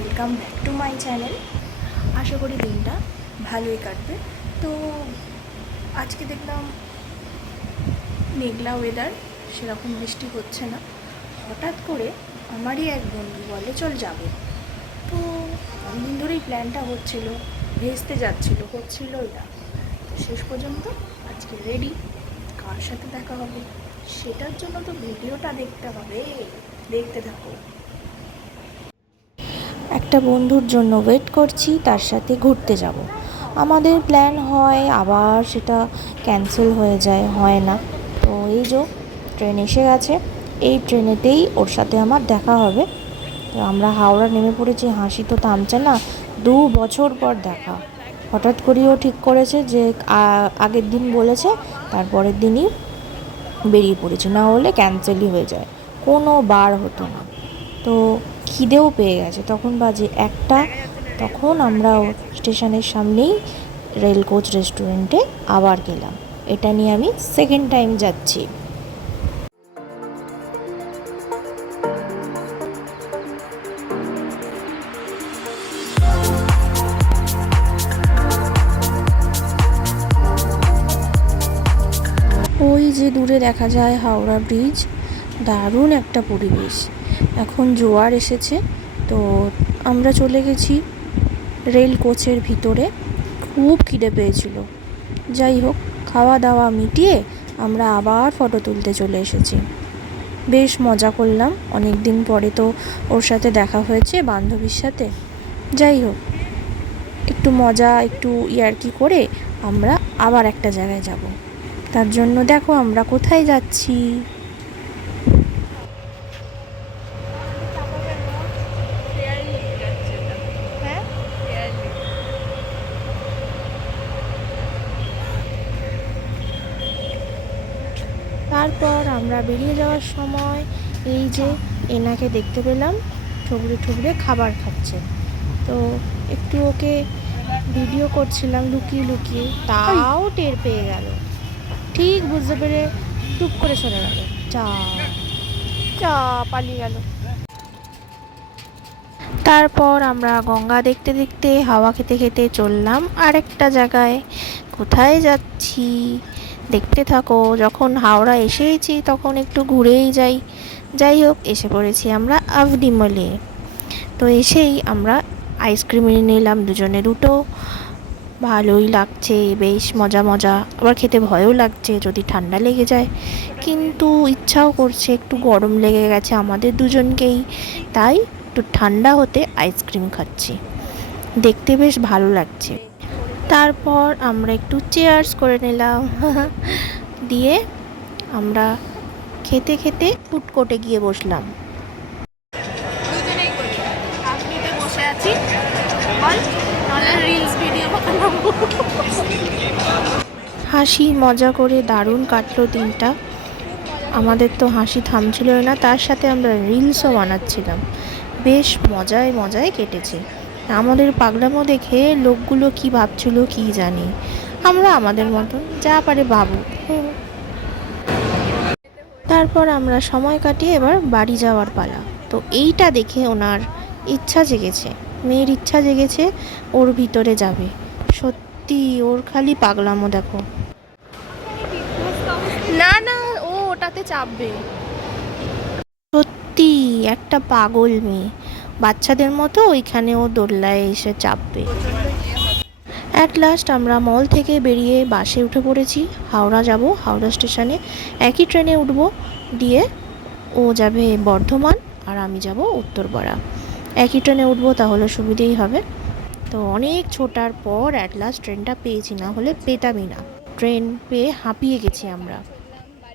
Welcome back to my channel. আশা করি দিনটা ভালোই কাটবে। তো আজকে দেখলাম মেঘলা ওয়েদার, সেরকম বৃষ্টি হচ্ছে না। হঠাৎ করে আমারই এক বন্ধু বলে চল যাবো। তো অনেকদিন ধরেই প্ল্যানটা হচ্ছিল, ভেস্তে হচ্ছিল এটা। তো শেষ পর্যন্ত আজকে রেডি। কার সাথে দেখা হবে সেটার জন্য তো ভিডিওটা দেখতে হবে, দেখতে থাকো। একটা বন্ধুর জন্য ওয়েট করছি, তার সাথে ঘুরতে যাব। আমাদের প্ল্যান হয়, আবার সেটা ক্যান্সেল হয়ে যায়, হয় না। তো এই যে ট্রেন এসে গেছে, এই ট্রেনেতেই ওর সাথে আমার দেখা হবে। তো আমরা হাওড়া নেমে পড়েছি। হাসি তো থামছে না, 2 বছর পর দেখা। হঠাৎ করেও ঠিক করেছে যে আগের দিন বলেছে, তারপরের দিনই বেরিয়ে পড়েছে, না হলে ক্যান্সেলই হয়ে যায়, কোনো বার হতো না। তো খিদেও পেয়ে গেছে, তখন বাজে 1টা। তখন আমরা স্টেশনের সামনেই রেল কোচ রেস্টুরেন্টে আবার গেলাম। এটা নিয়ে আমি সেকেন্ড টাইম যাচ্ছি। ওই যে দূরে দেখা যায় হাওড়া ব্রিজ, দারুণ একটা পরিবেশ। এখন জোয়ার এসেছে, তো আমরা চলে গেছি রেল কোচের ভিতরে। খুব খিদে পেয়েছিল, যাই হোক খাওয়া দাওয়া মিটিয়ে আমরা আবার ফটো তুলতে চলে এসেছি। বেশ মজা করলাম, অনেক দিন পরে তো ওর সাথে দেখা হয়েছে, বান্ধবীর সাথে। যাই হোক একটু মজা, একটু ইয়ার্কি করে আমরা আবার একটা জায়গায় যাব। তার জন্য দেখো আমরা কোথায় যাচ্ছি। তারপর আমরা বেরিয়ে যাওয়ার সময় এই যে এনাকে দেখতে পেলাম, ঠুকরে ঠুকরে খাবার খাচ্ছে। তো একটু ওকে ভিডিও করছিলাম লুকিয়ে লুকিয়ে, তাও টের পেয়ে গেল, ঠিক বুঝতে পেরে টুপ করে সরে গেল, চা চা পালিয়ে গেল। তারপর আমরা গঙ্গা দেখতে দেখতে, হাওয়া খেতে খেতে চললাম আরেকটা জায়গায়। কোথায় যাচ্ছি দেখতে থাকো। যখন হাওড়া এসেইছি তখন একটু ঘুরেই যাই। যাই হোক এসে পড়েছি আমরা আভডি মলে। তো এসেই আমরা আইসক্রিম নিয়ে নিলাম দুজনে দুটো। ভালোই লাগছে, বেশ মজা মজা, আবার খেতে ভয়ও লাগছে যদি ঠান্ডা লেগে যায়। কিন্তু ইচ্ছাও করছে, একটু গরম লেগে গেছে আমাদের দুজনকেই, তাই একটু ঠান্ডা হতে আইসক্রিম খাচ্ছি। দেখতে বেশ ভালো লাগছে। তারপর আমরা একটু চেয়ার্স করে নিলাম দিয়ে আমরা খেতে খেতে ফুড কোর্টে গিয়ে বসলাম। বসে আছি, হাসি মজা করে দারুণ কাটলো দিনটা। আমাদের তো হাসি থামছিল না, তার সাথে আমরা রিলসও বানাচ্ছিলাম। বেশ মজায় মজায় কেটেছে। আমাদের পাগলামো দেখে লোকগুলো কি ভাবছিল কি জানি, আমরা আমাদের মতন যা পারে ভাবু। তারপর আমরা সময় কাটিয়ে এবার বাড়ি যাওয়ার পালা। তো এইটা দেখে ওনার ইচ্ছা জেগেছে, মেয়ের ইচ্ছা জেগেছে, ওর ভিতরে যাবে। সত্যি ওর খালি পাগলামো দেখো। না না, ও ওটাতে চাপবে। সত্যি একটা পাগল মেয়ে, বাচ্চাদের মতো ওইখানে ও দোলনায় এসে চাপবে। অ্যাট লাস্ট আমরা মল থেকে বেরিয়ে বাসে উঠে পড়েছি। হাওড়া যাব, হাওড়া স্টেশনে একই ট্রেনে উঠব, দিয়ে ও যাবে বর্ধমান আর আমি যাব উত্তরপাড়া। একই ট্রেনে উঠবো, তাহলে সুবিধেই হবে। তো অনেক ছোটার পর অ্যাট লাস্ট ট্রেনটা পেয়েছি, না হলে পেতামই না। ট্রেন পেয়ে হাঁপিয়ে গেছি আমরা।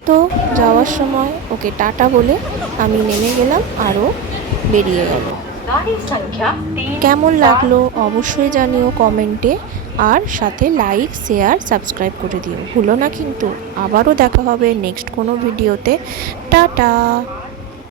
তো যাওয়ার সময় ওকে টাটা বলে আমি নেমে গেলাম, আরও বেরিয়ে গেল। কেমন লাগলো অবশ্যই জানিও কমেন্টে, আর সাথে লাইক শেয়ার সাবস্ক্রাইব করে দিও, ভুলো না কিন্তু। আবারও দেখা হবে নেক্সট কোনো ভিডিওতে। টাটা।